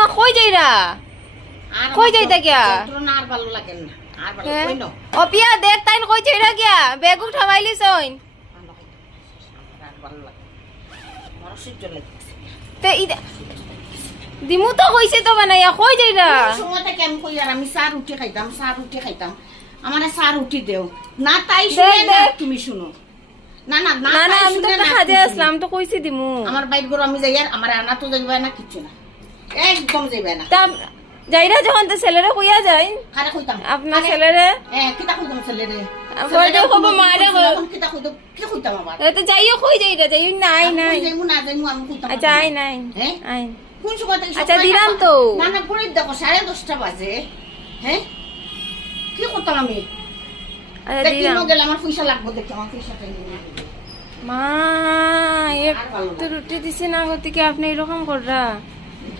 মা কই যাইরা কই যাইতা গিয়া যন্ত্রণা আর ভালো লাগে না আর ভালো কই না ও পিয়া দেখ তাইন কই যাইরা গিয়া বেগ উঠাইলি সইন আর ভালো লাগে আমার সহ্য লাগছে তে দিমু তো কইছে তো বানাইয়া কই যাইরা সময়টা কেমন কই আর আমি চা রুটি খাইতাম আমারে চা রুটি দেও না তাই শুনে না তুমি শুনো না না না না আমি তো কাজে আসলাম তো কইছি দিমু আমার বাইর গরু আমি যাই আর আমার আনা তো যাইবা না কিছু না একদম যাইবা না তা যাইরা যখন তো ছেলেরে কইয়া যাই খারে কইতাম আপনার ছেলেরে কিতা কইতাম ছেলেরে বড় কব মারে কিতা কইতাম কি কইতাম আবার তো যাইও কই যাইরা যাই নাই নাই যাইমু না যাইমু আমি কইতাম আচ্ছা আই নাই হ্যাঁ আই কোন সময় আচ্ছা দিলাম তো না না পরে দেখো 10:30 বাজে হ্যাঁ কি করতাম আমি আচ্ছা দেখি দিলাম ন গেলে আমার পয়সা লাগবে দেখি আমার পয়সাটা নিয়ে মা একটু রুটি দিছে না গতি কি আপনি এরকম কররা